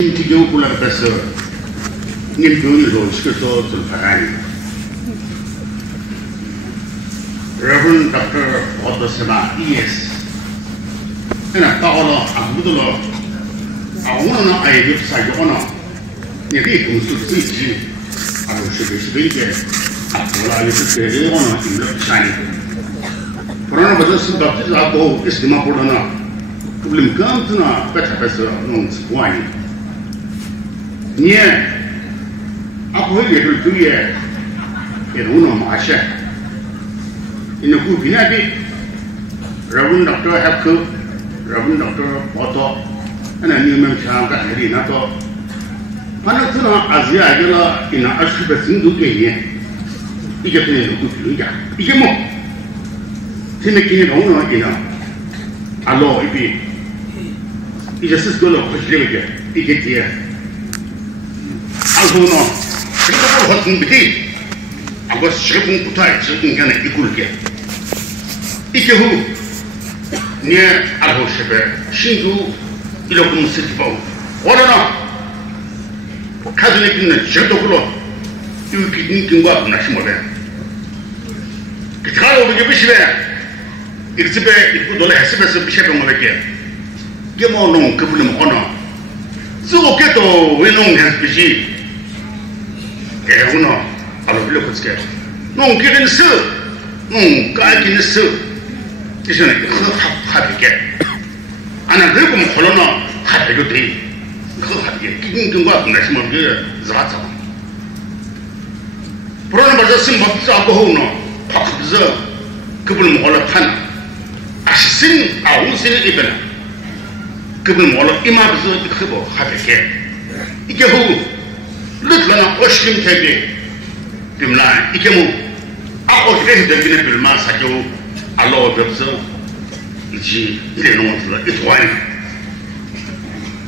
Intigiu con la persona, nel giorno scritto sul Ferrari. Reverend Dr. Otto Sema, ES. E na paolo a budolo a uno a io sai uno. Ne vi con su tutti a lo che a la io che uno in lo sai. Però non vedo su da dopo che si ma portano. Problem canto na per non si può. Nie, aku hidup tu ye, uno macam, ini aku bina di, Reverend Dr. Hapku, Reverend Dr. Otto, ane ni macam kat hari nato, mana tu na Asia aja ina asli bersindu ke ye, ija tu ni aku pilih ija mo, sini kini orang ina, alo ibi, ija sesuatu kerja je, ija dia. Alhono, kita perlu hati beti. Aku serpung putai, serpung kena ikut ke. Ikehu, ni alho sebe, singgu, ilokun setibau. Orang na, kazunik ni jatuh kulo, itu kini kingwa nak semua ber. Kita kalau begitu sebe, ikut ikut doleh sebe sebe mereka. Dia mau nong kebelum ono. So kita wenong yang besi. Uno allo bello cos'è non che ne so non che ne so ci sono che ana devo come colonna happy day happy king qua non si muove zazza però non basta sim basta ko uno pakza kubul mola tan asin au sin ibn kubul mola ima bzo ikhibo happy ke ikehu لطلنا أشكم تبي بملا إكمو أقول دبنا بالما سجوا الله ببزو يجي لنوت لا إتواني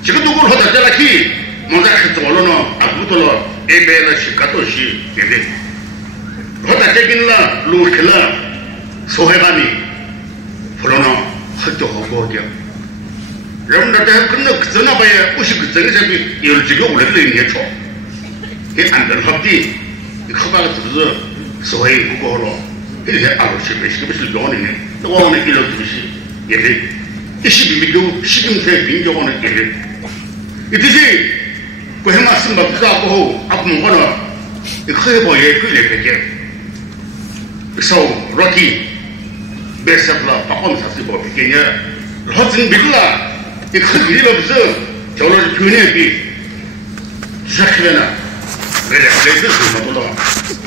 شكو تقول هذا جلكي ماذا خطولنا أقولنا إبلا شكاتوشي إبلا هذا تجينا لوكلا سوهباني فلونا خطو هوجيا رمنا ده كنا كذنا بيا وش كذنا جبي يرجعوا ولا لين يشوا 그 안들 합디 이거가 들어서 소위 그거로 이렇게 알아서 시키면 좋으네 또 오늘 일로 주시 예리 22미도 시금세 민족원을 예리 이듯이 그 해마슨 받고 하고 뭐는 이거 보여 그게 그래서 로티 베스블라 바꿔 사실 뭐 비게냐 로진 빌라 이거 일이 없어 저를 교내비 시작하려나 그래, 그래서 뭐도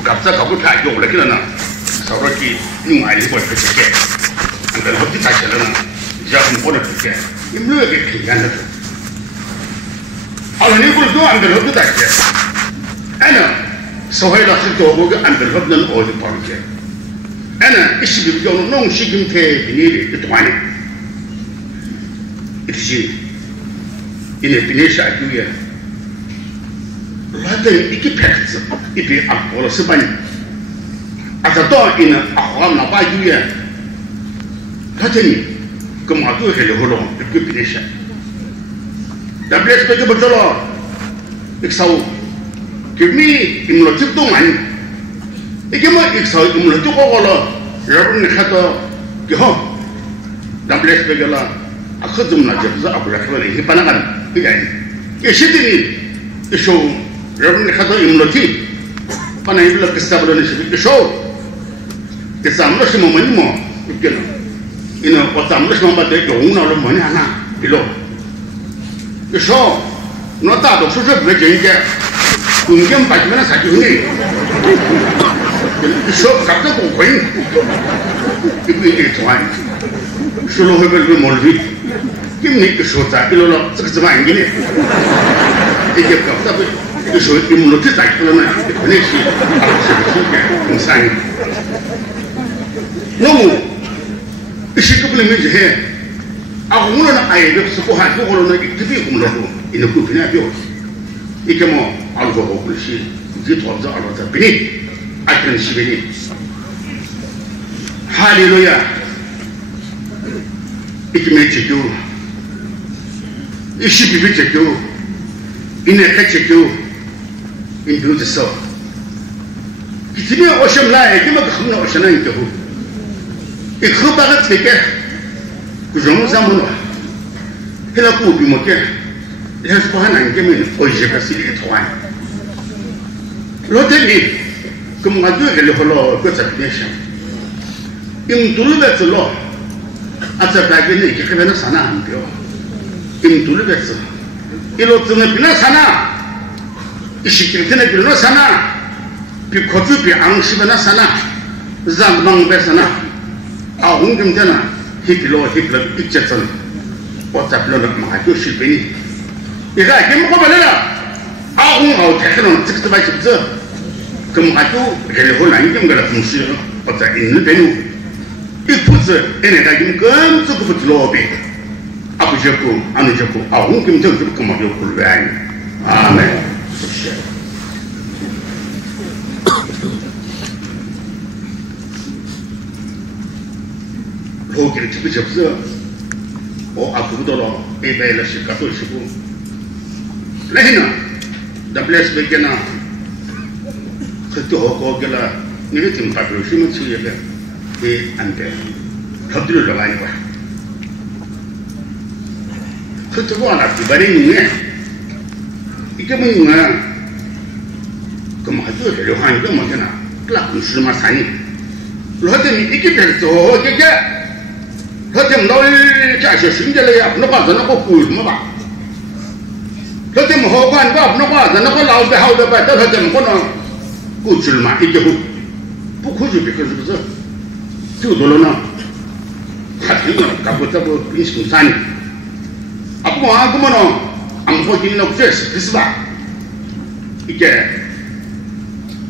갑자기 가고 다 요래 그러나 서로기 누가이 뭐 그렇게 근데 어디 다시는 이제 한 번에 그렇게 임무에 괜찮다 아니 이걸도 안 되는 것도 다시 아나 소회라 쓸도 보고 안 되는 것은 어디 버리게 아나 이시비 교는 농시금태 비닐이 또하니 이지 이네 비닐샤 주에 Laten ik pet, ik ben akkoord sebanyak. Ada doa ina akwam na baju ya. Laten kematu hele holong ik pinisha. Dan belas baju betul. Ik sau kami imlo cip dongan. Ik mau ik sau imlo cip kalau Reverend kata kau. Dan belas baju la aku jumlah jabza aku rakwa ni hipanakan. Ini sedini isu Reverend kata imloti, pana ibla kesabla ni sebi show. Kesamla semua mani mo, ikena. Ina otamla semua bade jauh na lo mani ana, ilo. Show, nota do susu berjenja, kunjam bagaimana saja ini. Show kata bukan, ini tuan. Solo hebel molvi, kimni show tak ilo lo sekarang ini. Ikut kata itu imloti tak kelana ini sih harus insan. Namun isi kepala meja aku mula nak ayat sepuhan tu kalau nak ikut kumlaku ini aku punya bios. Ikan mau algo polisi gitu aja algo tapi akan sih ini. Haleluya. Ikan meja tu isi bibi tu 이내 같이도 인도에서 기침이 오셨나 이게 뭐 그런 오셨나 이게 이 그바가 되게 그 정상으로 해라고 비먹게 해서 하나 이게면 어디가 쓰리게 좋아요. 로테니 그럼 가지고 결로 그 잡히셔. 임둘베스로 아차다게는 이게 그러면 사나 안 돼요. 임둘베스 이로트는 비나 사나 이 시키는 비나 사나 비 코트 비 앙시바나 사나 잠방베사나 아 홍금잖아 히필로 익쳤잖아 어차피로는 마주 실패니 얘가 이게 먹고 말이야 아 홍하고 대해는 특수 받지 없어 그럼 아주 결국 난경 거라 분수요 어차 있는 배우 이 부스 얘네가 지금 끔찍 그 들어오비 아프셨고 안 오셨고 아 홍금 정도 그만요 굴왜 아멘 호기를 집이 없어. 아프고도 에베를 시가도 시고. 레히나 더블스 베게나 그때 호거게라 니네 팀 바로 심은 치에게 안 돼. 더들을 많이 봐. 그때 뭐 하나 기다리는 이게 뭐냐? 그럼 아주 대려하는 거 뭐잖아. 클라스 스마 사니. 로테니 이게 별도 이게 그때 널 자식 신들이야 너가 너가 구이면 봐 그때 뭐 호관 봐 너가 라우데 하우데 봐 그때 뭐는 구줄마 이게 뭐 구줄 그래서 또 놀러나 같은 거 갖고 잡고 인식 산이 아고 뭐 안 보기는 없었어 그래서 봐 이게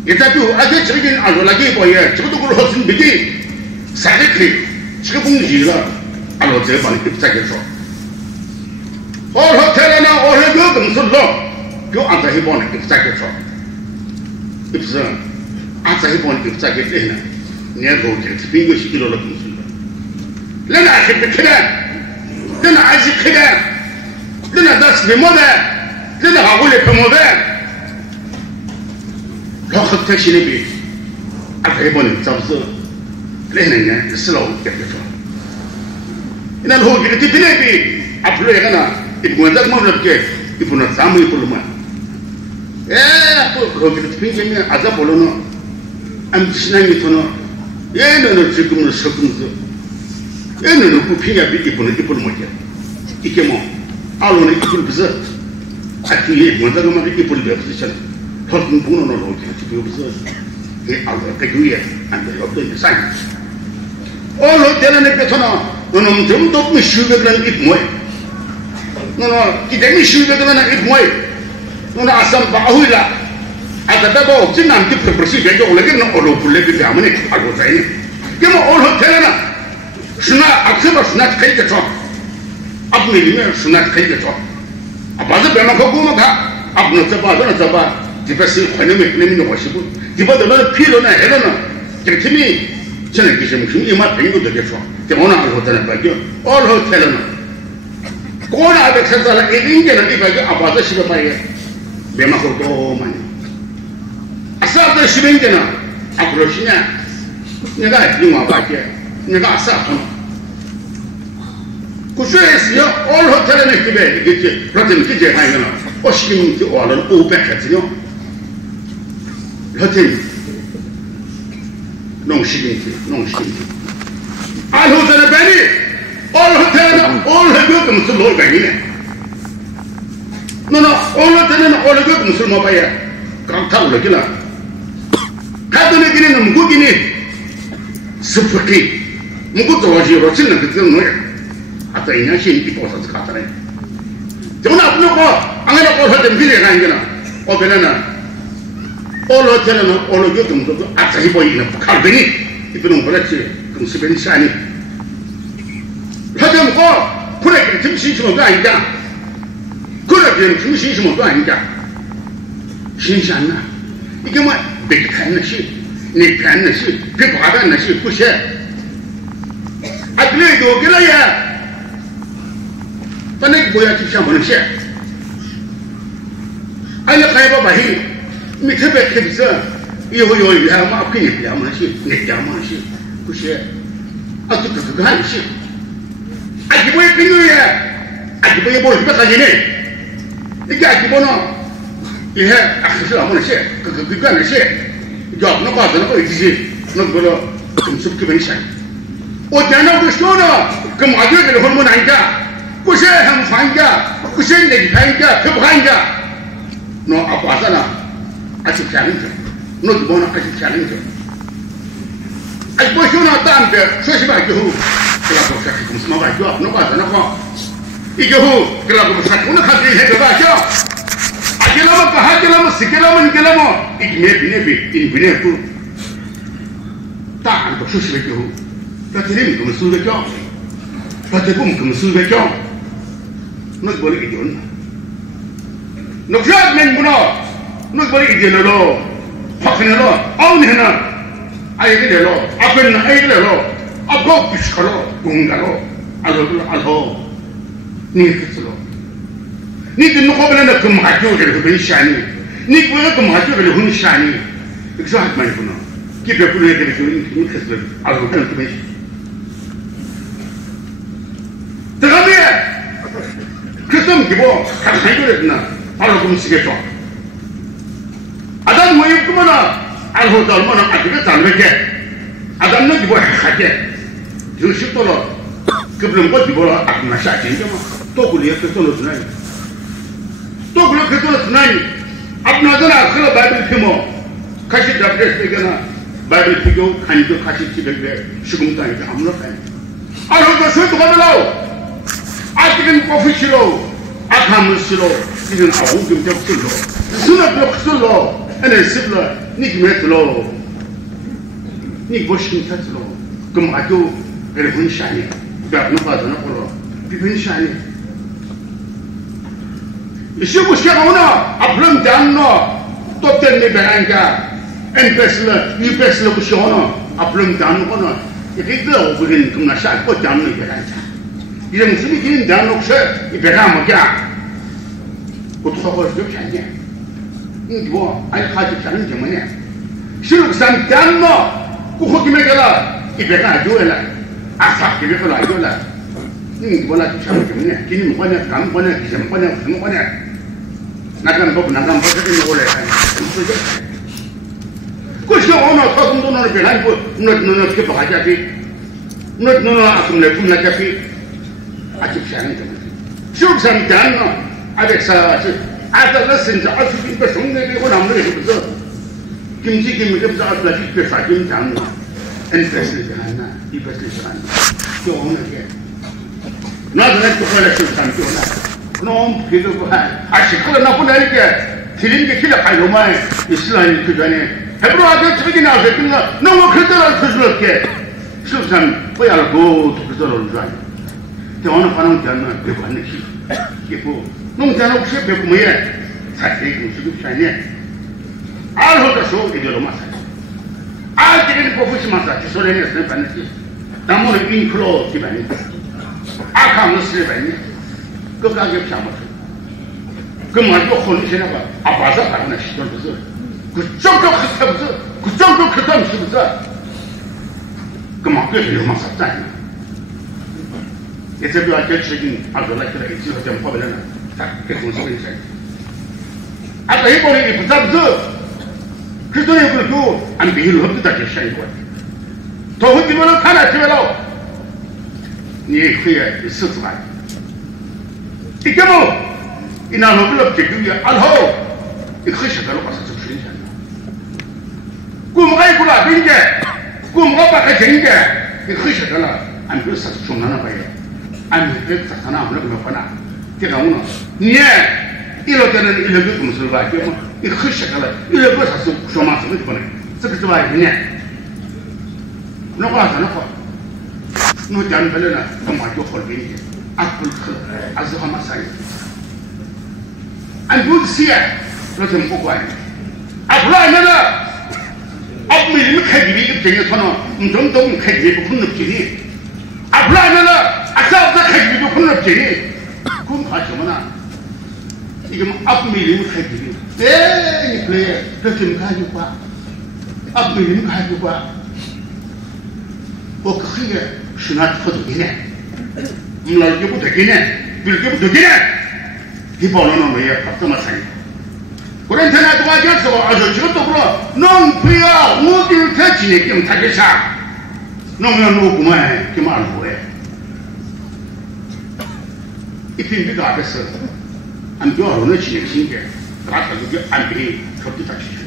이따도 아주 저긴 알로라기 보여 저것도 그걸 허슨 비기 사례크 지금 공지가 알로 제반 입사해서 호텔이나 오해도 금술로 그 안타 해보는 입사해서 입사 안타 해보는 입사해 때는 내가 호텔 특별히 그 시기로로 금술로 내가 아직 그래 내가 아직 그래 내가 다시 뭐래 내가 하고 싶어 뭐래 호텔 신입이 안타 해보는 입사해서 레는 슬로우 됐죠. 이날 호기를 뒤비네비 앞으로 얘가나 이분은 뭐렇게 이분은 사무이 불만. 호기를 뒤비면 아자 볼로는 안 지나니 토는 얘는 지금은 석금도 얘는 부피가 이분은 이분 뭐지? 이게 뭐 알로는 이분 비서 아티에 뭔가만 이분 비서잖아. 호긴 분은 호기를 뒤비서 이 알로 그게 안 돼요. 또 사이 올로 되는 배터나 너는 좀 더 미슈게 그런 이 뭐야 너는 기대미 슈게 그런 이 뭐야 너는 아산 바후이라 아다다 뭐 진난 그 프로시 되게 올라게는 올로 불레게 되면 알고 자이네 그뭐 올로 되는 스나 악세바 스나 카이게죠 앞니면 스나 카이게죠 아빠도 배만 갖고 가 앞는 잡아 디베스 관념이 내미는 것이고 디바들은 필요나 해로나 저팀이 저는 기심 이마 뱅고 되겠어. 대모나 호텔은 밖에 올 호텔은 고나 백사살 이인게는 이밖에 아파서 집에 봐야 매마고도 많이. 아싸도 시행되나 앞으로 시냐 내가 이마 밖에 내가 아싸 좀 구수했어요. 올 호텔은 집에 이게 그렇다면 기재 하면은 어시긴 와는 500했어요. 호텔 농식인지 알호텔의 배니 올호텔은 올호텔은 무슨 로이배니네 너는 올호텔은 올호텔은 무슨 뭐봐야 강타 올라기나 가도네 기는 무기니 스프키 무것도 와지로 쓰는 그 정도야 아따 이냥 신이 이뻐서 가다네 저는 앞으로 안에다 올호텔 비례가 아니잖아 어베나나 올호텔은 올호텔은 무슨 아차히 보이는 칼베니 이분은 그렇지 그럼 스페니 시아니 하자면 그래 정신심은 아니자 그래 정신심은 아니자 신시 안 나 이게 뭐 백한 것이 네 간 것이 백화단 것이 부셔 아 그래도 그래야 반에 뭐야 지금 하는 시 아니 가야 봐 히. 밑에 배 있어. 이거 야 막 그냥 야 뭐지? 내가 뭐지? 그시. 아주 그거 하지. 아기 뭐에 pingu야. 아기 뭐에 뭘 가지네. 이게 아기 뭐노? 이해 아무튼 아무튼 그거 안 해. 저 너 가서 너 이지. 너 그거 좀 쉽게 변신. 어디나 그쇼나 그 마주에 hormone 아니까. 그세 한 판자. 그세 내기 판자. 그 판자. 너 아빠 왔잖아. 아직 잘했어. 너 뭐나 아직 잘했어. 아이 뭐 쇼나 땀데 소시바 그 그라고 그 무슨 말이야? 너 가서 너 이게 후 그라고 사고는 하게 해 봐죠. 아게라면 하게라면 시게라면 이게라면 이게 비네비 딱 안도 소시바 그 다 들으면 그 무슨 소리죠? 다 듣고 그 무슨 소리죠? 너 뭐를 이겨나? 너 그러면 뭐너 뭐를 이겨나로 확신으로 아우네나 아이게 되로 앞에는 아이게 되로 앞고 비스컬로 공가로 알로 니 그스로 니 듣는 거 보면 그 마주를 그 시안이 니 보면 그 마주를 훈 시안이 그래서 할 말이구나 기ppe 불러야 되는 그 그스로 알고 그런 그 들어가면 그좀 기보 다 해결했나 바로 그 시겠죠 아담 뭐 입구면은 알고 얼마나 아직은 잘 먹게 아담는 기보 하게 저 식도로 그분 뭐 기보라 아마 샤진데 또 그리에 그걸로 주나요 또 그렇게 그걸로 주나요 앞나잖아 그거 바이블 피모 같이 잡게 되거나 바이블 피고 간도 같이 집에 수금당이 아무렇다 알고 설도 가면서 아직은 꼬피시로 아kam을 싫어 이건 아우금 접슬로 수납도 크슬로 에네 씹러 니 기메슬로 니 보신 탓으로 그럼 아주 그래 분샤니 그냥 누가서나 보러 비분샤니 이슈고 시작하나 앞으로 담노 또 때문에 배안가 엔페슬러 이페슬러 부셔나 앞으로 담노나 이게 그 오브린 그나 샤고 담노 배안가 이런 무슨 일이 담노셔 이 배가 뭐야 어떻게 좀 괜찮냐 뭐 아니 가지 않은 게 뭐냐 실룩산 담노 그 호기메 가라 이 배가 좋아라 아삭 그게 그 라이오라 뭐라 좀 참을 게 뭐냐 기는 뭐냐 감 뭐냐 기점 뭐냐 무슨 뭐냐 나간 법 나간 법 되는 거래 그것이 어느 사슴도는 배란 거 너는 어떻게 봐가지고 너는 아줌내 품나 잡히 아직 시간이 좀 실룩산 담노 아백사 아들을 진짜 아주 김밥 성내리고 남는 게 없어 김치 김이 아주 김밥 사김 담는 엔트레스를 하나 이것을 하나 또 오늘게 나도 또 걸을 수 있다면 또 너무 그래도 아시 그러나 보내니까 드린 게 길어 가요만 이슬람이 그 전에 헤브라가 저기 나와서 끝나 너무 그대로 그스럽게 실상 뭐야고 그대로 줄 알아 대원은 반응 되면 되고 안 되지 이게 뭐 농자는 혹시 몇 분에 사실 공식이 시간에 알호가서 이대로 마사 알들은 고프시 마사 지소련에서 반드시 나무는 인플로 기반이 아카무스를 반이 그 가격 잡았어 그 말도 혼이시나 봐 아빠서 가는 시절부터 그 정도 그때부터 그 정도 그때부터 그 막대를 요만 샀잖아 이제 그 아저씨긴 아들한테 이제 좀 퍼버려나 딱 그런 소리 있어요. 아까 해보니 부탁도 그 전에 그래도 안 비밀로 흡수다 계시는 거야. 더 흡수면은 하나 집에로 네 그에 있었지만 이게 뭐 이나로 불렀지 그게 알호 이 크시가로 가서 좀 쉬지 않나. 꿈가 있구나 그게 꿈가 밖에 된게 이 크시가라 안 그래서 좀 나나 봐요. 안 그래서 하나 아무나 몇 번아 제가 오늘 예 이럴 때는 이렇게 무슨 말이야 이거 크시가라 이렇게 가서 쇼마서 그 번에 그렇게 말이냐 너가 너 잔벌레나 정말 좋을게 앞을 그 아주 하마사이 안 보시야 그래서 보고 와요 앞으로 하면은 앞밀면开기비 입장에 서는 좀开기비 분업지니 앞으로 하면은 아싸开기비 분업지니 그럼 가져오나 이게 뭐 앞밀리면 가지고 네 그래 그렇게 가지고 와 앞밀리면 가지고 와 뭐 크게 신화 터도 되네 물날개도 되네 밀개도 되네 이 번호는 왜 갑자기 사니 그런 생각 도와줘서 아주 저것도 그러 농부야 우길 대치네 좀 타겠사 농면 누구만 좀 알고 해 이 빈비가 앞에서 안 좋아하는 진행신게 가서 그게 안 돼. 그것도 다 지켜.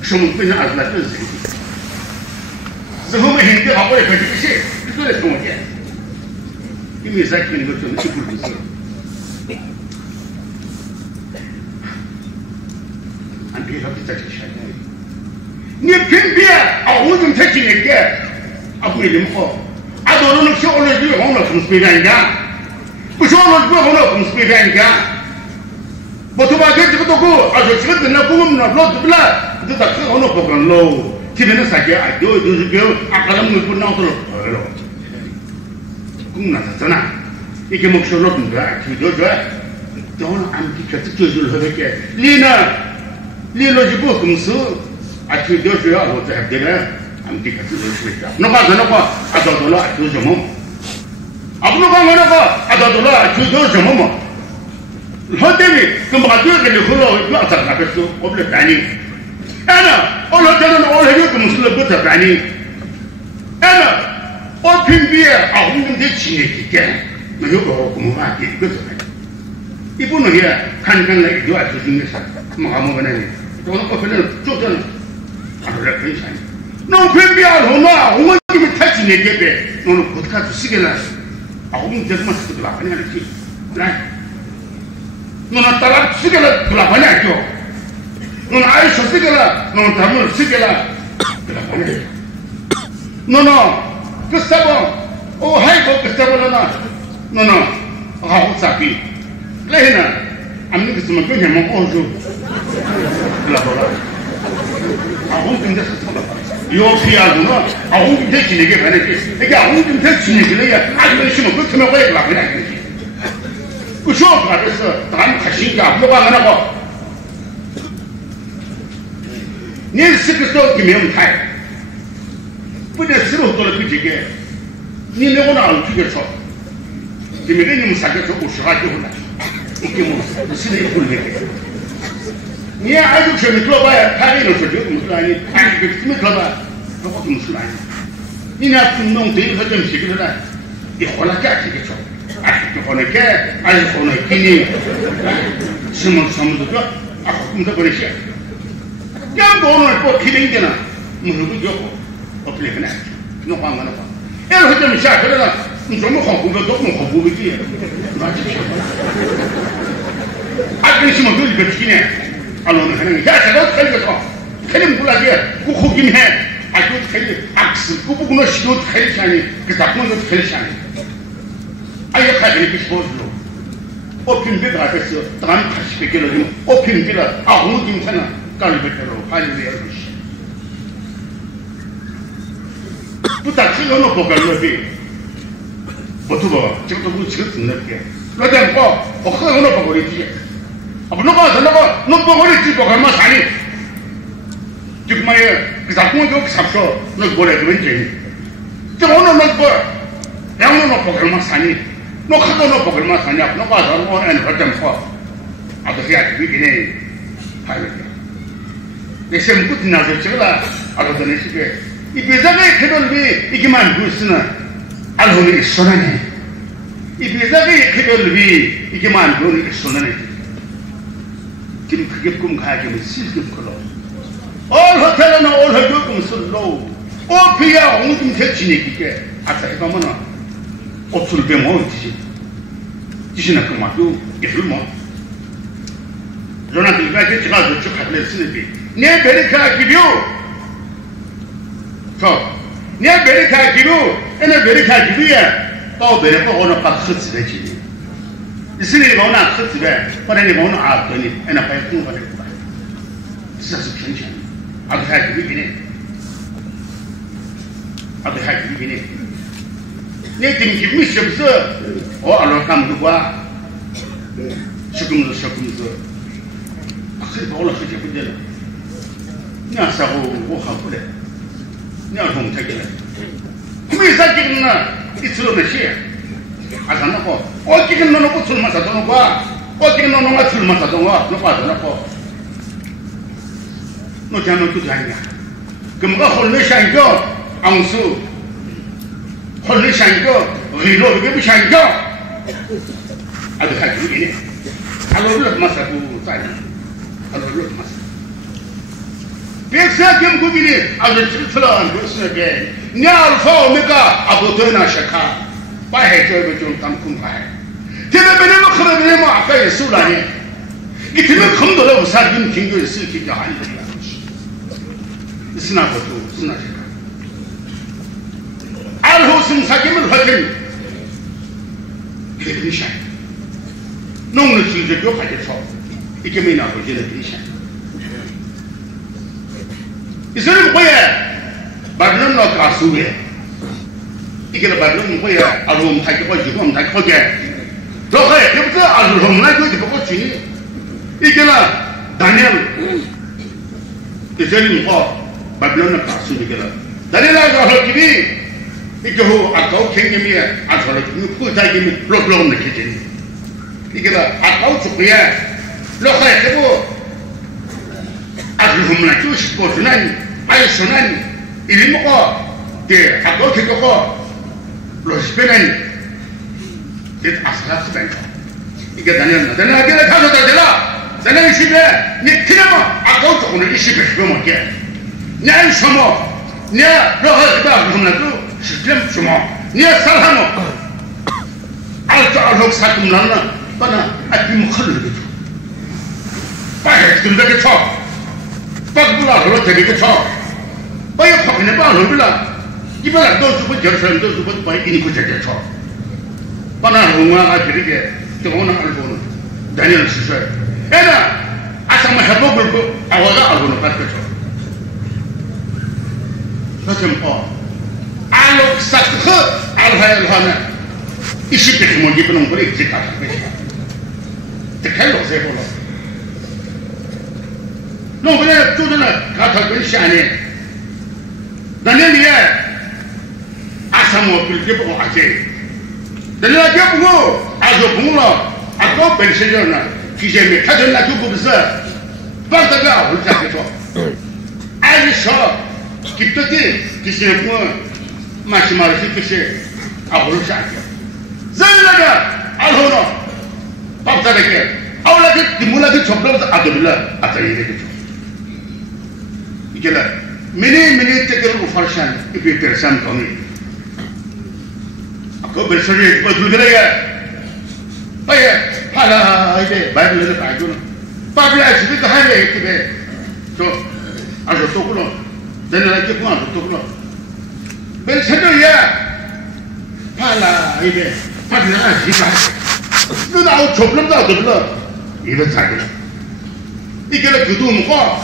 什么그냥 아주 나쁜 새끼. 그러면 현대 하고 그것이 그거에 통하게. 이 메시지는 것좀 이끌고 안 돼. 그것도 다 지켜. 네 빈비야. 아 오늘 택지니까 아무 일 없고. 아 너는 혹시 오늘 그 오늘 무슨 일이냐? 그 저는 그 오늘 무슨 일이냐? 뭐 도와줄 것도 없고 아주 지금 나 보면 너 둘라 그다 그 오늘 보건 로 집에는 사게 아 저 아까는 못 나오도록 어려. 꿈나잖아. 이게 목소리로 된다. 그저 저는 안 비켜서 저줄 하게. 리나 지고 금수 아 그저야 어떻게 해 되나? amtika tuzoshweka noka adodola atuzomo abunoka ngana adodola atuzomo hodemi kumba tuke le kholo ya ta kabeso oble tani ana olo tana olo yo kumsule bota tani ana o pimbia a hunde de chineke no yo ko kumba ke goto ibuno ya kankan la ido atuzinga sa mo banani to no ko fele jotan adola pensani non pimbia homa homa ki tachi ne gebe non ko ka sigela a hum de ma su la bani ani la non tala sigela la bani akyo non ai so sigela non tamu sigela la bani no que sabo o hai ko que sabo na no ha ho sapi lehna amni que se me cogne mon ojo la bola a hum de 요피하구나. 아웅 대신에게 변했지. 이게 아웅 대신에게 아주 심은 그 틈에 왜 그러나 그러지. 그 쇼가 됐어. 단 다시가 뭐가 안 하고. 네 스크도 김영 타이. 근데 스로 돌아 비지게. 니 내가 나 죽였어. 김영이 님 사게서 우스가지고 나. 이게 뭐 스네 굴게. 니 아주 저기 들어봐야 다리는 저기 무슨 아니 아니 그 팀에 들어봐 그것도 무슨 아니 니나 분명 대해서 좀 시키더라 이 혼나게 지겠죠 아직도 혼나게 아니 혼나기니 심은 섬도 아 꿈도 버리시 야 너는 또 기능되나 무슨 좋고 어떻게 그래 너 방만한 거 애를 좀 시작하려나 좀 공부도 조금 공부지 맞지 아 그러시면 그 이거 지네 알로는 하는 게 야채가 틀려서 틀림 불라게 고기네 아주 틀리 악스 꾸부구나 시도 틀리잖니 그 작품도 틀리잖니 아예 가지고 싶어서 오픈비가 앞에서 단 다시 베껴로 좀 오픈비가 아무 괜찮아 깔베로 하이웨이로 부탁해서 너 보갈로비 뭐도 지금도 뭐 지금 듣는게 그러다 뭐 허허너 보고리지 अब लोगों बोले जी बोकर मत आनी जब मैं किसानों को सबको लोग बोले तो बन जाएंगे जब उन्होंने लोग बोल या उन्होंने बोकर मत आनी लोग खाते लोग बोकर मत आनी अपनों का धर्म और इन भजन को अब तो क्या भी किने हाय लगे जैसे मुझे ना जो चला अब तो नहीं सीखे ये बेजा के खेतों में इकमान गुस्सा अलहोनी सोना नहीं ये बेजा के खेतों में इकमान गुस्सा सोना नहीं kim kigib kum khaje mi silgib kolo all hotel na all hotel kum sullo o piya ongum techini kike asa eba mona otul be mo jishina kum maku iful mo jona bilga ke chika do chuk khale sinibi ne beri kha gibyo so ne beri kha gibyo ene beri kha gibya to beri ko ona pa khutsi de chi 이스라엘이 뭐나 컸지래, 버레니 뭐나 아더니, 애나 파이 공부를 했다. 진짜 괜찮아. 아주 잘 비비네. 아주 잘 비비네. 내 지금 기분이 없어. 알로 감도과 시금도 아그 돌아 그게 문제는 냐 사고 뭐 하고 그래 냐 동태게 왜 사기는 이틀로 몇시 아산나고 어떻게 너는 술만 사던 거야 어떻게 너는 술만 사던 거야 너 빠져나고 너 자는 또 자냐 그럼 홀레 샹겨 앙수 홀레 샹겨 리로 그게 샹겨 아주 가지고 알로를 마사고 짜냐 알로를 마사 백사 겸국이니 아주 질투란 것이게 냐알파 오메가 아보도나 샤카 바해저거 좀 담kum하해 대배는 뭐 그러면 뭐 아까 예술라니 이 대배 검도로 사진 긴거 있을 기가 아니야 스나고도 스나시카 알호승 사김을 하든 그리샤 농을 즐겨줘 가져서 이게 뭐냐 보지는 그리샤 이 사람은 뭐야 바르는 너 가수에 이게 바르는 뭐야 알홈 타기 거지고 타기 거게 너가 그부터 알홈 나고 이거 거지 이게라 다니엘 이 사람이 뭐 바르는 가수니까 다니엘가 할기비 이게 후 아까우 캥님이 아서로 푸타기미 로로는 느끼지 이게라 아까우 죽이야 너가 그거 알홈나 주시고 주난 아이소난 일먹어 게 아까우 그거 로스페는 게 아스라스 뱅가 이게 다니엘가 가서다 되라 다니엘 집에 니 티나마 아까우 오늘 이 집에 먹게 냐 서모 냐 너가 그다 알홈나도 시스템 주모 냐 살하모 알록 사금 나나 바나 아비모 흘르게 줘 빠게 든다게 쳐 빠글라 그러 되게 쳐 빠게 퍼기네 빠 흘르라 이봐라 너 주고 저 사람도 주고 빠게 이니 그저게 쳐 바나 홍아가 되게 저거는 알고는 다니엘 수사 에나 아사마 해보고 그 아와가 알고는 빠게 쳐 그럼 알록 사크 알하일하나 이십대 뭐 이분은 그래 지가 대칼로 세보라 너 그래 쪼드나 가타 그 시안에 다니엘이야 아사모 빌게 보고 아제 다니엘이 보고 아주 봉라 아까 벤세잖아 기재미 타전나 두고서 빠다가 올자게서 아이서 깊게 기세고 마시마르시 그시 아우를 샤게 zannaga alhono papsadeke awlake dimulake choplo adobila atayire ke ikela mini tekel ufarshan ipi persan komi ako bersari badulgaya aya hala ide bible le paido bible asbi kahane ikbe to ajo tokulo denela ke ko ajo tokulo bersari ya hala ide 파트너가 이봐. 너 나하고 접는다 하더라. 이거 자기라. 이게 그도 먹고.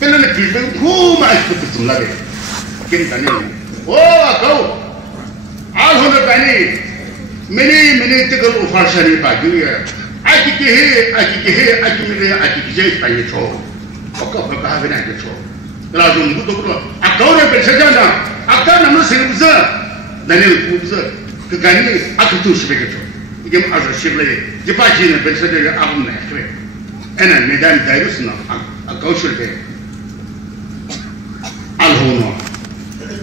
근데 빌딩 고마이 것도 좀 나게. 괜찮네. 오, 고. 알호는 바니. 미니 뜨거운 오파션이 바뀌어요. 아기게 아기게 빨리 줘. 아까 하긴 안 줘. 그래서 누구도 그러. 아까는 배차잖아. 아까 남는 생부서 나는 부부서 그 간이 아주 조심해야죠. 이게 아주 쉽게 집아지는 백서들이 아무나 그래. 애는 매단 다이루스나 아까우실 때 알호노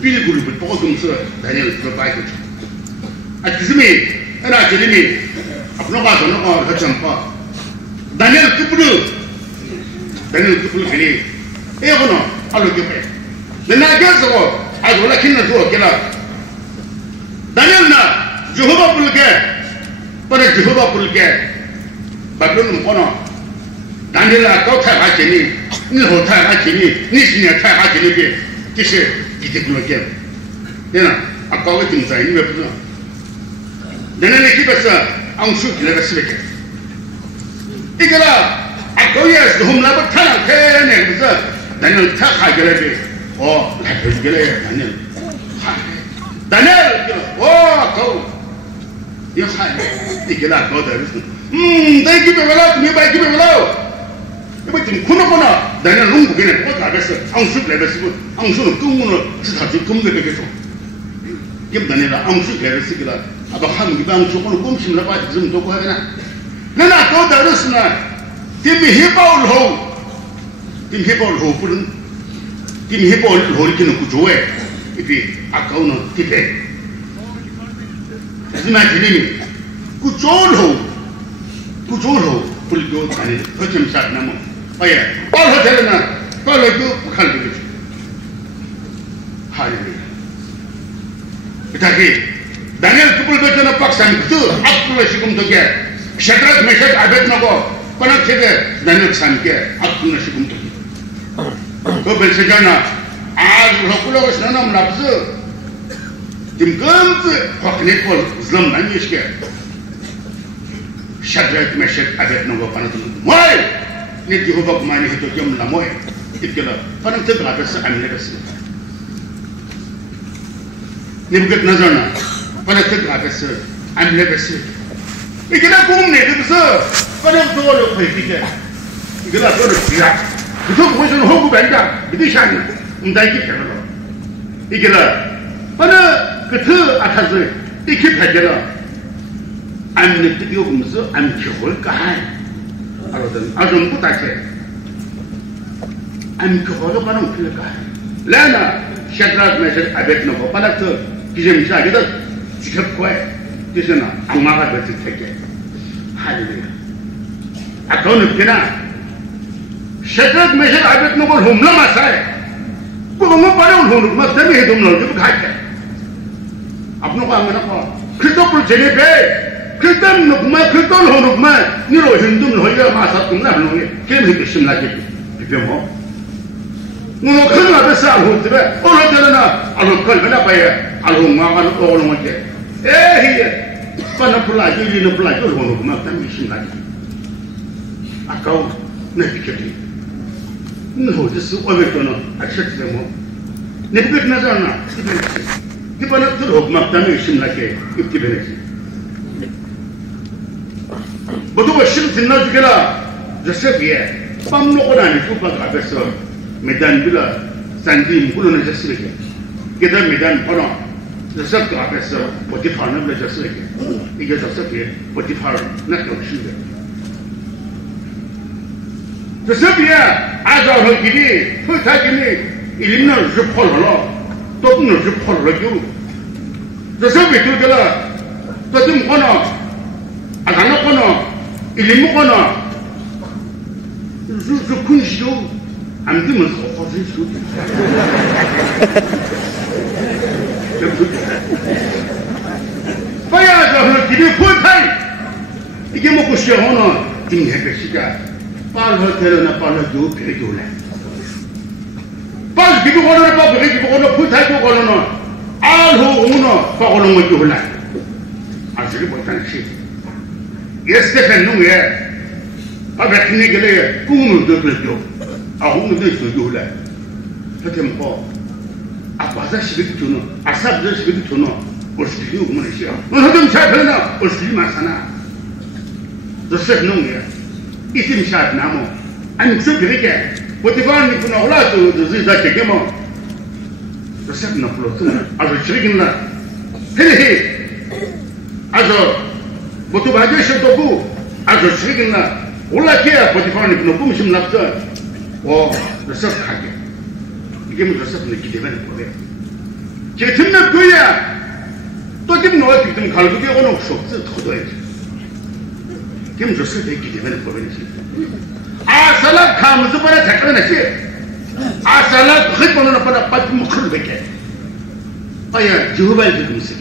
빌그룹을 보고서 다니엘 그 바이크죠. 아 그즘에 애나 저님이 앞으로 가서 너가 하점파 다니엘 급으로 그리 에고노 알로게 배. 내가 계속 아주 올라키는 거 없게라. 다니엘나 제호바 불게 빠르 제호바 불게 바벨론 보노 다니엘아 거타 가지니 니호 타 가지니 니신이 타 가지니 게 기세 기득노게 내가 아까가 등사이 왜 부서 내가 집에서 앙수 길가 쓰게 이거라 아까야 홈라고 타나 해내 그래서 다니엘 타 가게래 라벨게래 다니엘 오, go. 也喊你给那搞的是，再给别了，没白给别了。那么怎么可能不呢？人家龙不给人，我大概是昂水来的时候，昂水了更我了，是他就更那个说，也不等那昂水来的是个了，啊不喊你把昂水我了公平了把这么多过来呢，那搞的是呢，这没黑包了，这黑包了不能，这黑包了你可能不做哎，一边啊搞呢这边，是嘛这里面，不做了，不做了，不能给谈的，他怎么杀那么？哎呀，到了这了呢，到了就不看这个剧，哈利路亚。他给，当然这不是叫那巴山子，阿布拉西公多个，现在没现在阿贝那个，不能这个当然山个，阿布拉西公多个。我本身讲呢，如果不老是那么那不是，怎么根子花那个怎么难你是个，现在没现在阿贝那个反正喂。你就把我们那些都叫那么哎，对不对了？反正这个那个是俺们那个事，你不跟那种呢？反正这个那个是俺们那个事，你给他公呢，是不是？反正多了可以的，你给他多了对呀。你说我说后不变的，你得想你，我们在一起了，你给他，反正个头啊，他是一起拍的了，俺们这个公司俺们结婚干。阿种不打钱，俺可好多把弄去了干，来呢，现在那些阿伯那个把那个给人家给他几十块，就是呢，俺妈还不是太贵，还是这个，啊，搞那个呢，现在那些阿伯那个红了嘛噻，不过我把那个红了嘛，真没红了就不看见，啊，不能话我那个，可都不是这里呗。그 땀 녹만 그 땀 녹만 니로 힘좀 너희가 마사 동나 하는 게 걔는 심나게 비벼모 너 그런 거 앞에서 알고 있더래 오늘 때는 알고 걸거나 봐야 알고 망하는 오는 게 에이 빠나 불라지 이리는 불라지 오는 거만 땀이 심나게 아까워 내 비켜지 너 어디서 어디 또는 아셨지 뭐 내 비켜 나잖아 이번에 들어 막 땀이 심나게 입기변했지 बदुबा शिम थिन्ना जुकेला जैसे भी है पम लोगों ने जो बात आगे से मैदान बिला संधी मुकुलों ने जैसे भी किधर मैदान पड़ा जैसे तो आगे से पति फाड़ने वाले जैसे भी ये जैसे भी पति फाड़ न करूँगी जैसे भी है आज और किनी फिर था किनी इलिमना जुप फल हला तो तुम जुप फल लग्यो जैसे भी तो केला तो तुम कौन 아가나 거나 일리무 거나 저 군시도 안 되면 허허지 수 봐야 저 길이 포탈 이게 먹고 시험하나 등해가 시가 빨리 데려나 빨리 줘 배줘래 빨리 기도 걸어나 빨리 기도 걸어나 포탈도 걸어나 알호 오나 빠고는 거 줘라 아직은 못하는 시 Yesterday, no, I reckon you get a cool do. I won't do to do that. Let him call. I was a speak to know. I said this speak to know. Or speak to Malaysia. One of them shot her now, or see my son. The second no, it is shot now. I'm so big again. What if I need to know how to do this? I take him on. The second of Platoon, I was shaking that. Hey, as a But if I just should go, as a shaking that, all I care for the foreign no boom, some laughter, or the self hacker. You give me the self naked event for it. Get him not good yet. Don't give no if you can call it one of shops to it. Give him the self naked event for it. Ah, Salah comes over a second, I say. Ah, Salah, hit one of a pat mukhulbeke. I am Jehovah the music.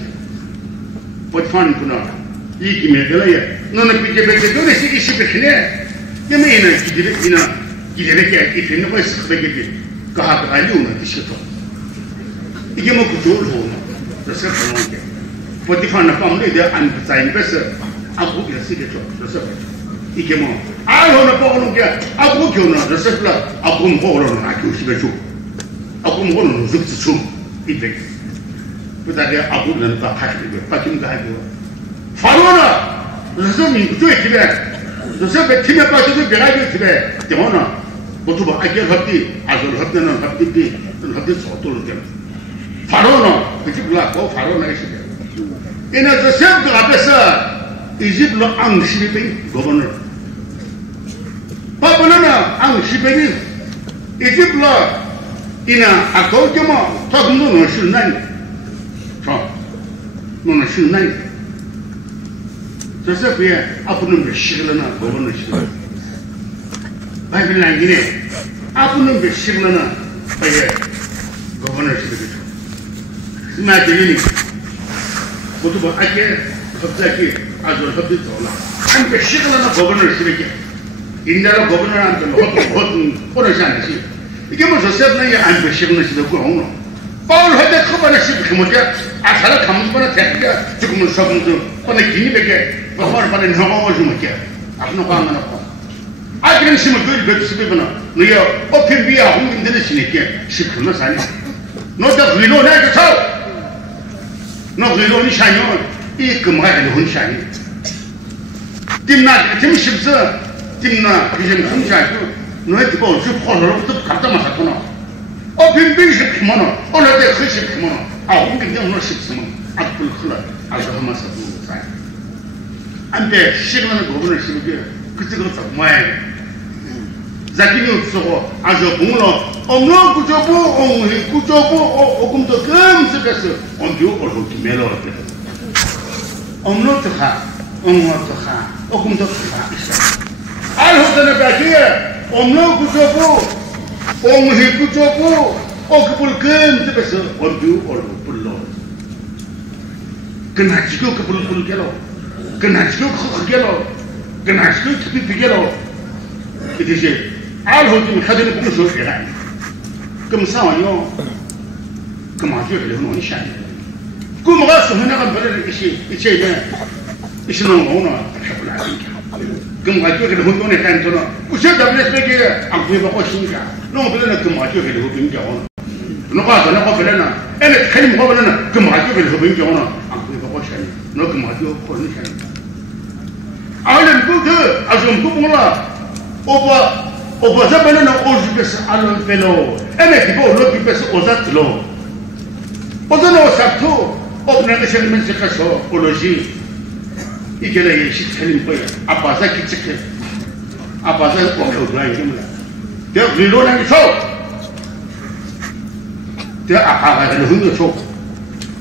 What fun to know. 이 김에들어야 너는 비제베게 너네 시기 시비네 예매는 기들이나 기들에게 이피는 거 있어 그게 가하가 알려는 뜻이죠 이게 뭐 그쪽으로 그래서 그런 게 포티파나 family 안 사인 베서 아고 비슷이죠 그래서 이게 뭐 아로나 보는 게 아고 교나 그래서 아고 뭐로는 아고 시베죠 아고 뭐로는 줍스 이게 그다음에 아고는 다 하시고 빠짐도 하고 法罗呢，是民主级别，是被팀에 빠져도 배가지 집에 대원아 모두 뭐 아게 합디 아들 합디는 합디 소도를 돼. 파로는 그 집라 고 파로는 이시대. 이나 저 샘도 앞에서 이 집로 앙시베 거버너. 바보는 앙시베니 이 집로 이나 아고게모 타군노는 신나니. 저 너는 신나니. 저서 그에 아프는 몇 시글러나 거버너 시글. 바이블 나기네 아프는 몇 시글러나 바에 거버너 시글. 나 들리니 모두 뭐 아게 갑자기 아주 갑자기 돌아 한 몇 시글러나 거버너 시글. 인나라 거버너한테 뭐 포르샤니시 이게 뭐 저서는 이게 안 몇 시글러나 시글 그러노. 바울 하대 커버너 시글 그모자 아사라 감수바나 대가 지금은 서분도 근데 기니베게 bahwa pada nama orang macam apa nak orang nak akhirnya semua tu bersebut ni ya open biar orang ini sini ke sipurna sani no dah rilo nak tahu no rilo ni sani ini kemana ni hun sani tim sipsa timna kisah hun sani no itu baru sepuluh orang tu kata masa tu na open biar sipurna orang dah kisah sipurna orang ini orang sipsa aku keluar aku masa tu sani 안돼 시간을 고분을 시게 그쪽으로 정말 자기는 없어 아주 공로 없는 구조부 옹이 구조부 오금도 금스에서 온주 얼굴 메로데 없는 도하 옹어 도하 오금도 도하 있어 알호드는 가기에 없는 구조부 옹이 구조부 오금을 금스에서 온주 얼굴 불러 그나 지고 그 불을 깨로 그나시고 그게로 그나시고 그게로 이제 알호도 하는 공소해라 그럼 상황이요 그마저를 하는 샤이 그뭐가 소문나가 버리는 것이 이제 이시는 오나 해볼라니까 그럼 가지고 혼돈에 간도는 우셔다 버렸게 안 보이고 신가 너무 버리는 그마저를 하는 게 오나 너가 너가 버리나 애는 칼이 뭐가 버리나 그마저를 하는 게 오나 안 보이고 신가 너 그마저 버리는 게 아는 그 아좀 그뭐라 오빠 잡아내는 오즈베스 알론 펠로 에메 기보 로비베스 오자틀로 오자노 사투 오브나게 생면 sekasо 올로지 이게래 시트는 거야 아빠자 기측해 아빠자 오로드라 이게라 내 리로랑 쳐 내 아빠가 흔들 쳐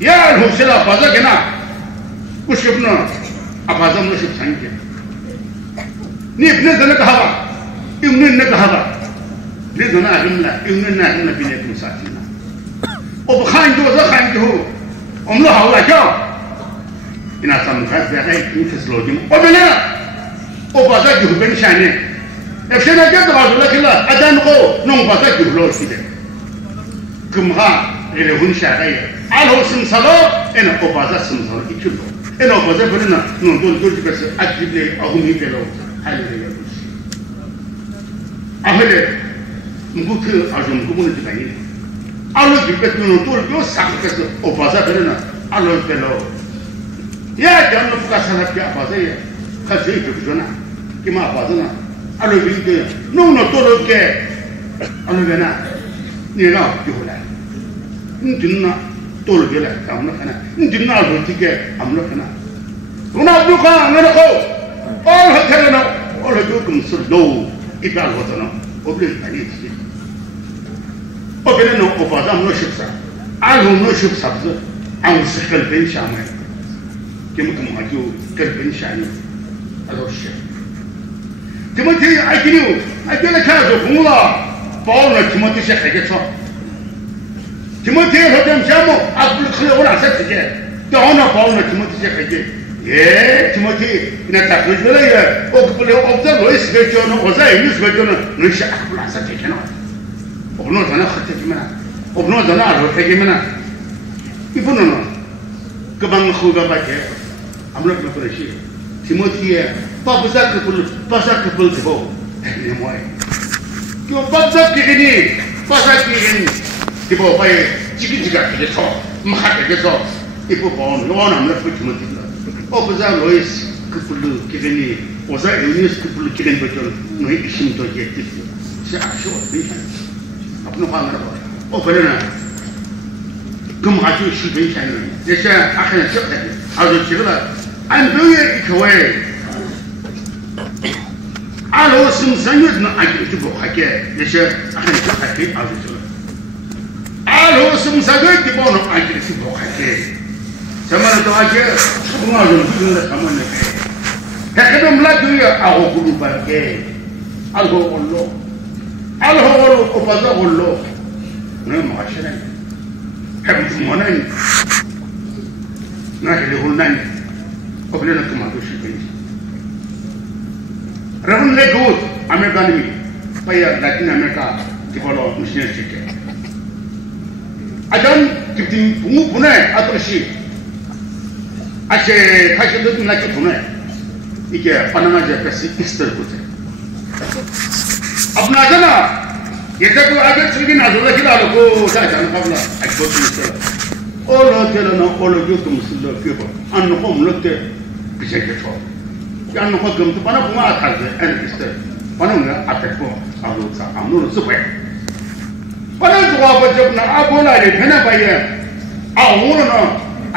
야, 혹시나 아빠자 게나 무십나 아빠자 무십 상게 ni ibne zana kahaba ibne na kahaba ni zana agimla ibne na agimla bine tu satina ob khan jo za khan jo omlo hawla kya ina sam khas ba kai ni feslojim obena obaza ju ben shane efshana ga da wala kila adan ko non baza ju lo side kumha ele hun shagai al husn salo ena obaza sim salo ikilo ena obaza bena non don do bes ajible ahumi pelo 할렐루야. 아무래 무그 아좀 그분을 되니 알로 집에서는 또 사고에서 오빠자 그러나 알로 때로 야 저는 누가 살았게 아빠세요 같이 죽잖아 기마 아빠잖아 알로 비게 너무 또렇게 알로 되나 내가 죽을래 듣나 또르게라 아무나 하나 듣나 어떻게 아무나 하나 누나 누가 안 하고 all hakarana all hakum suldo ibal watana oble taniti oble no opada no shipsa alu no shipsa an sikal ben shama kemukum ajo kal ben shani alo shi timoti akinu akela kazo kumula paul timoti shekhe so timoti hodam shamo abdul khulu wala satje dona paul timoti shekhe 예, 티모티, 나 딱그러잖아요. 그분이 없다 로이스 배교는 오자 이니스 배교는 너희 아플 아사 되잖아. 오늘 전에 хот지만 오늘 전에 알아보기만 이분은 그방 후가밖에 아무렇게나 그러시. 티모티에 빠부사 그분 되고 내 뭐야. 그 빠부사 기기니 빠사 기기니 되고 봐야 지기지가 되겠어. 막 되겠어. 이거 뭐 요원 안 넣고 티모티 오버자 로이스 그불로 기ven이 오자 에우니스 그불로 기ven 버전 너희 이심도 예티 시아쇼 비한 앞으로 방을 봐 오버는 금 아주 시베이샤는 제시 아카는 쳤대 아주 지금은 안 되게 교회 알로 심상이는 아주 좀 하게 제시 아카는 쳤대 아주 좀 알로 심상이 기본은 아주 좀 하게 정말 또 아주 수고하는 분들 담았네 해도 몰라도요 아고 구루바게 알고 올로 오빠가 올로 너 마시네 해도 뭐는 나를 혼나니 거기는 그만도 싶은지 여러분 내고 아메리카님이 빠야 라틴 아메리카 기본으로 무슨 시게 아전 기팀 부모분에 아저씨 아체 다시도 나게 보내 이게 바나나 제페스 이스터 거지 앞나잖아 예자도 아게 즐긴 아들라 기다려고 자잖아 qabla 아고도 있어 올로텔은 올로도 무슨도 그거 안 놓고 물었대 비슷해 줘 ያን ሆ ገምቱ ባና ቡማ አታዘ አንክስተ ባና አተኮ አሉታ አሙኑ ጽፈ ባና ዱዋ በጀብና አቦላ ለከና ባየ አውሙኑ ነው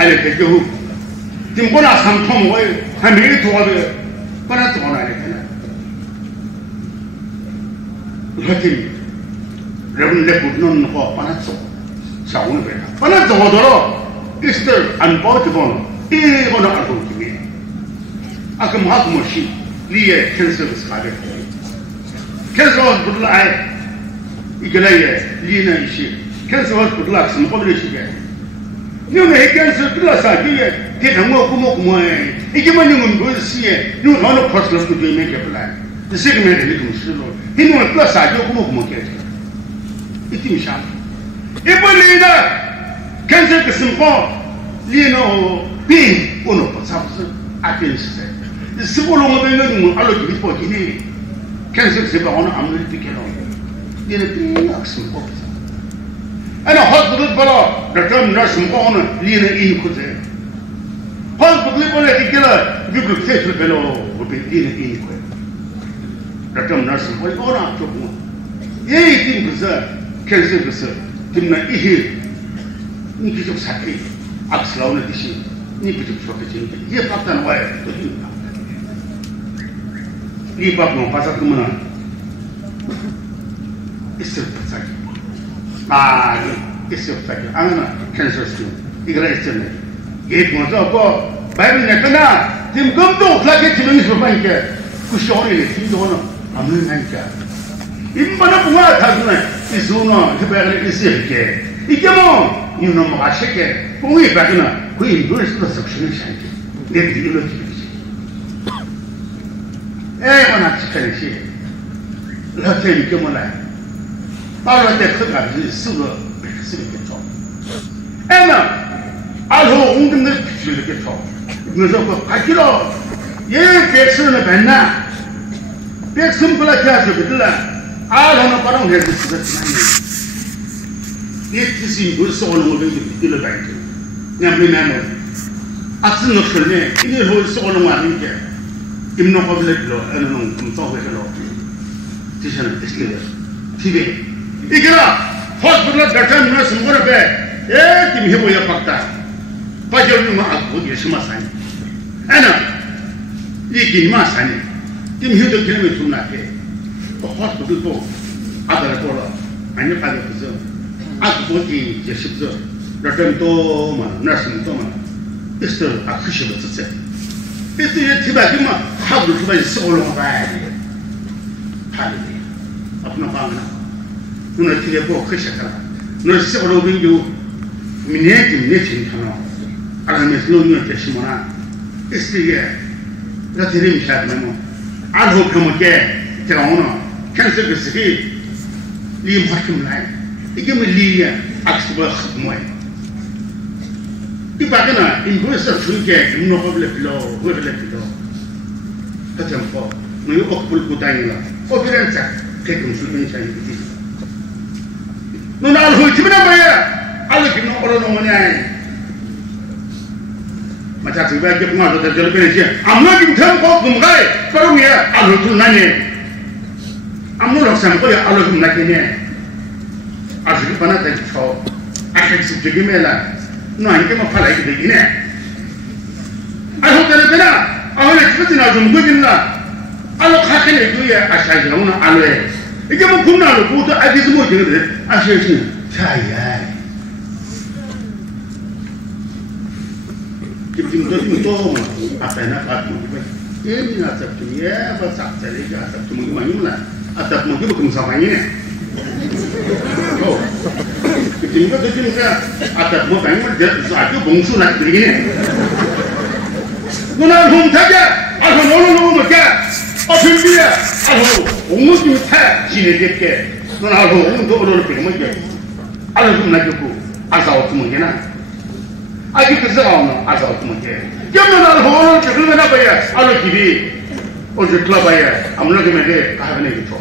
አይለከጁ ቲምቦና ሳምቶም ወይ ሀሚሪ ተወደ ባና ተሆና ለከና ለኪን ረብን ለኩድኖን ነው ባና ጾ ሻውን በያ ባና ተወደሮ ኢስተ አንቦት ቦን ኢጎና አልኩኝ أكم هاك ماشي ليه كنسر بسخابه كنسر هاد بدلا يقليه لينا يشي كنسر هاد بدلا سم قبل يشي نيوم هي كنسر بدلا ساقيه تهمو كمو يجي من يوم بوسيه نو هانو باسلو كدي ميك بلا تسيك ميك لكم شلو هنو بدلا ساقيه كمو كده يتي مشان يبلينا كنسر كسمقو لينا بين ونو بصابس أكيد السبولو ما بيننا على جبهة فوقيني كان سبب أنا عمل بكلام ينبي أقسم قبض أنا حاضر البلا رقم ناس مقانا لينا إيه كذا حاضر البلا كلا بيقول كيف البلا وبيدينا إيه كذا رقم ناس مقانا أنا أشوفه إيه تيم كذا كان سبب كذا تمنا إيه نكتب سكري أقسلاونا دشي نكتب شو كذي ये पता न वाय तो ये बात में पासा तुमना इससे पता इससे पता आना कैंसर से इगरा इससे नहीं ये मजा को बाइबल ने कहना तुम कम तो लगे तुम इस बात के कुछ और नहीं तुम दोनों हमने नहीं किया इन बना हुआ था तुमने इस दोनों के बारे में इससे के इक्यामो इन नमक आशे के पूरी बात ना कोई इंडोनेस तो सक्सेस नहीं 내 비디오를 찍지. 에이만 아치카리시. 라테 이게 뭐라. 바로 때 그가지 쓰고 쓰게 줘. 에나 알호 웅근들 비디오를 줘. 그래서 그 가기로 예 백선을 봤나. 백선 플라티아서 그들라. 알호는 바로 해서 쓰었지만. 이 뜻이 벌써 오는 거를 비디오를 봐야지. 그냥 맨날 أصل نخلنا إني هو السؤال ما هنيك إمنا قبل كلو أنا نوم مطاوع كلو تيشان إسلام تبي إقرأ خاص بدل دكان الناس مغربة إيه تيم هو يفكر فجأة ما أقول يسمع سامي أنا يجي ما سامي تيم هو تكلم تونا كه خاص بدل تو هذا الكورة أنا هذا كذا أقول كي يشبه دكان تو ما ناس مطاوع إستر أخشى بتصير إستر تبى كم حبل تبى يسولو بعدي هذا أبنا فاهمنا نو تبى بو خشى كلا نو يسولو بيجو منيت كنا على مثلو نو تشمنا إستر لا تري مش هذا منو عارفه كم كه تراونا كان سبسكي لي محكم لاي يجي من لي أكسب خدمة إبعدنا إن هو سافرينك إنه قبل كلا وقبل كلا كتم فا نيو أقبل كتاينا أوبرنسا كيكم سلمين شيء كذي نقول هو تبنا بيا على كنا أولو نماني macam sebagai kita pengaruh terjadi peneliti. Amno kita tempoh kumgai, kalau ni alu tu nani. Amno laksana kau ya alu tu nani ni. Asal kita nak tahu, asal kita gimana lah. No, ini kita mahu lagi begini. Alu terjadi, alu kita nak jumpa kita. Alu kaki itu ya asal kita mana alu. Ini kita mahu alu, kita ada semua jenis asal kita. Saya. Betul-betul apa yang nak aku ini asap tu ya besar sekali asap tu mungkin mana lah asap mungkin bukan sama ini oh betul-betul kan asap mungkin satu bungsu nak begini mana hum saja aku nolong mereka apa dia aku mungkin tak sini dekat mana aku nolong mereka aku nak aku asal tu mungkin aja keserawang asal tu mungkin. Jangan nak orang cakap apa ya? Alu kiri, orang kelab ya. Amno kemudian kahwin itu.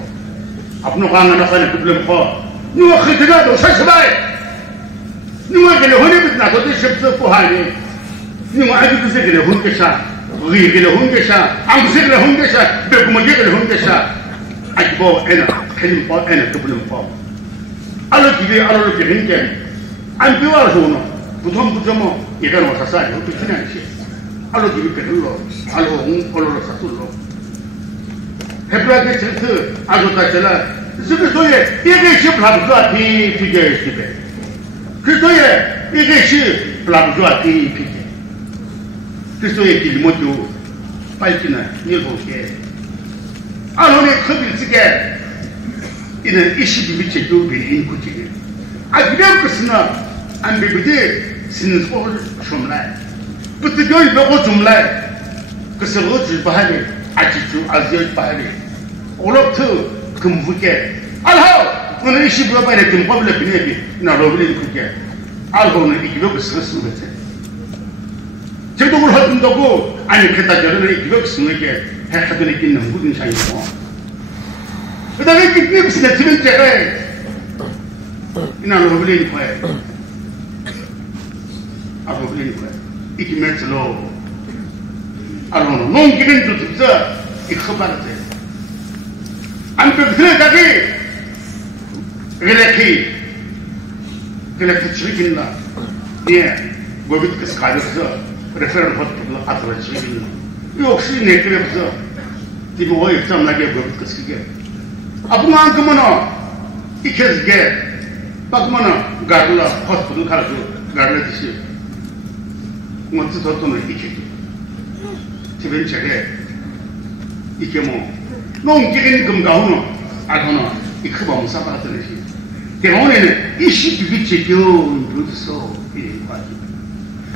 Apno kangen nak kahwin belum kau. Nuwa kita tu saya sebai. Nuwa kalau hari itu nak tu siapa pohani. Nuwa aja tu saya kalau hun kesah, ri kalau hun kesah, am saya kalau hun kesah, berkumanya kalau hun kesah. Aja bawa enak, kelim bawa enak tu belum kau. Alu kiri kan. Ambil orang Bukan mo, ikan orang sahaja, itu tidak sih. Alu jadi kedua, alu satu lo. Hebra ke cerita, alu tak jalan. Sebetulnya, ini sih belum jual di tiga sih. Sebetulnya, ini sih belum jual di tiga. Sebetulnya di motor, paling ni boleh. Alu ni kebir sikit. Ini isi bibic itu beri ikut je. Agak kesana, ambil budi. Sini semua semula, betul juga bagus semula. Keseluruh bahari, ajitu aziat bahari. Orang tu kemudian, alhau, mana isi berapa ni kemudian lebih ni, nak lebih kemudian. Alhau ni ikut keseluruh betul. Jadi orang tu tahu, ane kita jalan ni ikut keseluruh. Hak tu ni kena mungkin saya semua. Tetapi kita mesti terus cakap, ina lebih ni Aku beli ni, ikhmat lo. Alhamdulillah, mungkin tu tu ikhbar tu. Anda betul tadi, relaki cerikin lah. Dia, gua bikin kesekali tu, referan hotel atau cerikin lah. Yo, sih ni kerja tu, tiba gua ikut lagi gua bikin kesekali. Apa mana kemana? Ikhlas gaya, pak mana? Garla hotel kalau tu, garla tu. Mesti tu nak ikut. Sebab cakap, ikut mo. Nong kiri ni kemgau no, aku no, ikut bawa musa pada tu ni. Kemau ni, isi bibi cekio, betul so, ini wajib.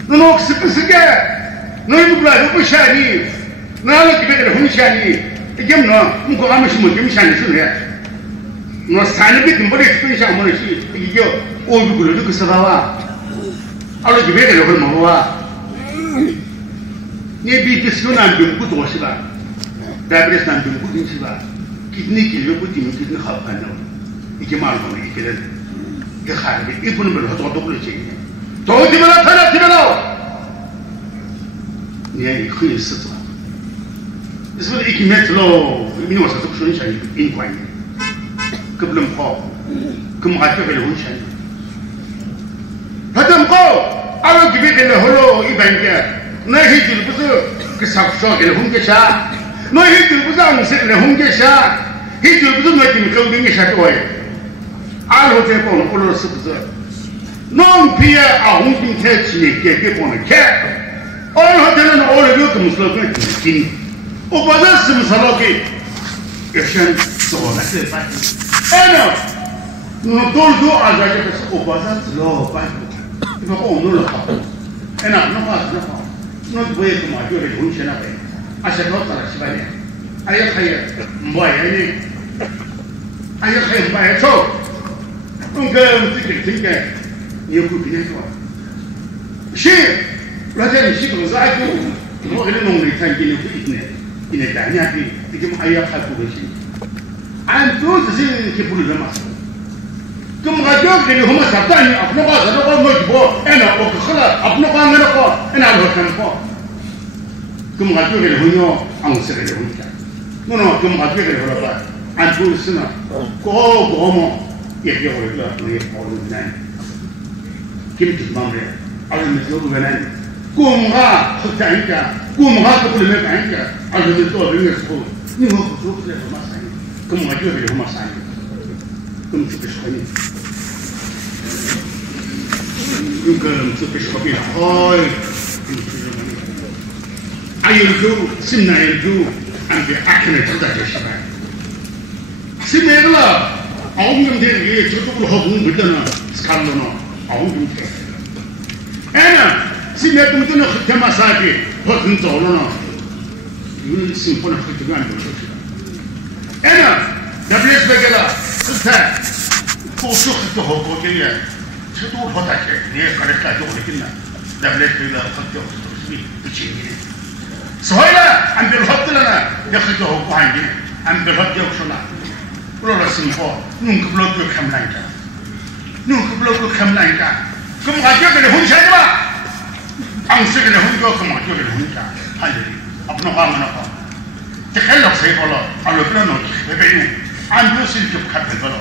Nong seperti, nong ibu belah ibu syari, nong kita ada huni syari. Ikut no, muka kami semua kami syari sudah. Nong sana bit boleh seperti syari mana sih? Ikut, oh ibu belah tu kesebawa. Kalau kita ada huni mahu. Ni bisnis tu nak jumpa tu siapa? Diabetes nak jumpa tu siapa? Kidney kilo pun kita nak apa nak? Iki malu ni iki dah. Iki khar ni, iki pun berlaku tu boleh cakap. Tahu di mana tanah di mana? Ni iki sesuatu. Sebab iki met lo, ini masa tu sudah saya ini kuat. Kebelum kau, kemudian kalau hujan. Hadam kau. Alu kita kena holo iban dia. Naik hidup betul kesaksa kena hung kesah. Naik hidup betul angsa kena hung kesah. Hidup betul macam kau dengan kesah tu. Alu tu pun holo sebetulnya. Non pia ahung kita sini kita pun ket. Alu tu na orang juga kemuslim kan sini. Upada semuanya ke. Kesan soalan sepat. Ena. Nutol tu ada je upada slow pak. Ibu kau nol lah, enak, nampak, nol boleh kemaju dari hunci nak. Asal kau tak sebanyak. Ayah, mbak ini, ayah mbak itu, enggak mesti kita, ni aku punya tu. Si, raja ni si kalau saya tu, mau kena nongli tangki ni, ini tanya ni, kita ayah aku bersih. Antu sih kita perlu lemas. Kemudian dari rumah sabda ni, apa nak mau jumpa, enak, apa khala, apa nak mengaku, enak, apa nak 그럼 가지고 되는요 아무스를 해보니까 너는 그럼 가지고 되는 거라 안 보이스나 고고모 얘기하고 있다 너희 보는 김치 마무리 알면서 그거는 꿈과 헛다니까 꿈과 그걸 내가니까 알면서 또 그래서 이거 그것을 해서 맞아요 그럼 가지고 되는 거 맞아요 그럼 죽으시거니 그럼 죽으시거니 어이 아이고 심나이고 안돼 아크네 찾아주시다 심내가 아웅좀 되는 게 저쪽으로 허공 불더나 스칼로나 아웅좀 돼 애는 심내 뚱뚱은 흑태마사지 허튼走了呢 이건 심포는 흑태가 안 되는 것이다 애는 WSB에게다 흑태 고수 흑태 허고제에 저쪽으로 허다게 내 가래까지 오겠나 WSB에게다 흑태 없었으니 그치 소이라 안 별헛들라나 역시 없고 한게 안 별헛 역시나 그러라심고 눈 그블럭 감나니까 눈 그블럭 감나니까 그럼 가져가려 혼자지 마 방식을 혼자 그럼 가져가려 혼자 하지 앞으로 가면 아파 제칼럭 세벌어 알로 그러는 베베유 안 별실 좀 같은 거로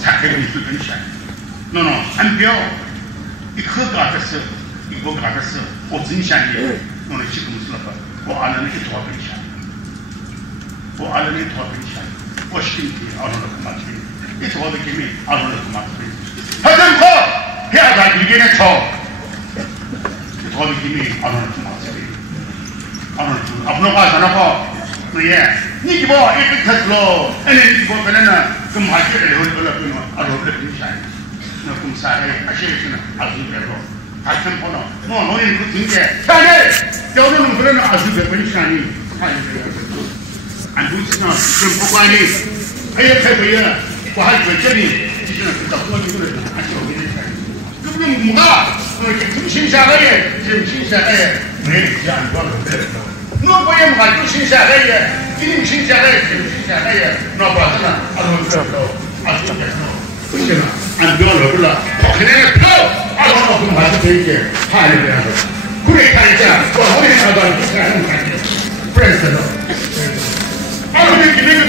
착하게 있을 텐데 너는 안 배워 이 그거 같았어 이거 같았어 오진샤니 너는 지금 슬라파 뭐 안하는 게 도와드리샤 뭐 안하는 게 도와드리샤 뭐 시킨지 안하는 그 맞지 이 도와드리기 안하는 그 맞지 하여튼 거 해야다 이게는 저 도와드리기 안하는 그 맞지 안하는 그 앞으로 가잖아 거 너예 니기 뭐 이렇게 했어 애는 니기 뭐 그러나 그 맞지를 해올 거라 그러면 안하는 그 맞지 너 그럼 사회 아시겠으나 아주 그래도 같은 번호, 너희는 그 등에 차례! 여러분은 그러면 아주 몇번 시간이 안 보이시나? 그럼 보관이 하얗게 할 결정이 지금 그다 부모님을 다시 오게 될 거예요. 그럼 뭐가 이렇게 중심사회에 지금 신사회에 왜 이제 안 보는데? 너 보면 가지고 신사회에 지금 신사회에 지금 신사회에 너 봐서나 아주 그렇게 안 배워놓을라. 그냥 펴! 아무나 그럼 가서 되게 하려고 하고 그래 가니까 우리 나도 그렇게 하는 거 아니야 프레스도 아무리 기대도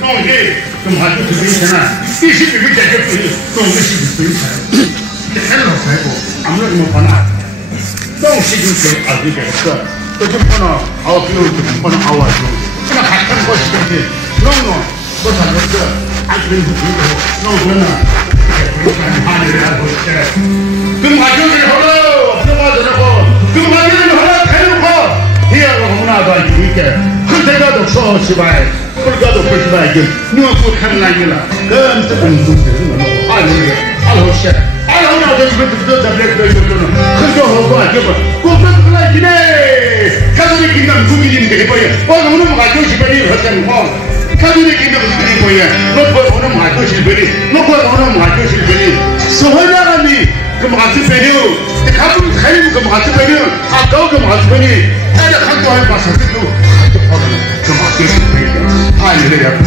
너희 좀 가서 되잖아 20일 되겠지 또 20일 되잖아 헬로 되고 아무래도 못 하나 또 시즌 때 아주 되겠어 또좀 하나 아우 비올 좀 하나 아와서 그냥 같은 것이든지 너무 또 잘했어 아주 좋고 너무 그러나 그럼 가족을 하러 들어가더라고 그럼 가족을 하러 대놓고 해야고 하나도 아니고 이렇게 그때가도 소시바에 그때가도 소시바에 누가 그렇게 하려니라 그럼 또 공부되는 거고 알로시야 알로나도 이것도 잡려고 이거는 그거 하고 아주 꼭꼭 그러지네 가족이 김남 국민인데 뭐야 오늘 가족 시간이 하자는 거 가족이 김남 국민이 뭐야 너 오늘 가족 시간이 너 오늘 가족 시간이 소홀하니 그 마트 배려 가끔 가리고 그 마트 배려 아까워 그 마트 배려 나를 한동안 봤어 그래도 그 마트 배려 하늘에 앞에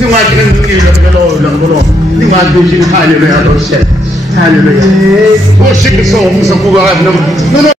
누가지는 눈이 이렇게로 누가지는 하늘에 앞에 하늘에 오시면서 무슨 구가 너는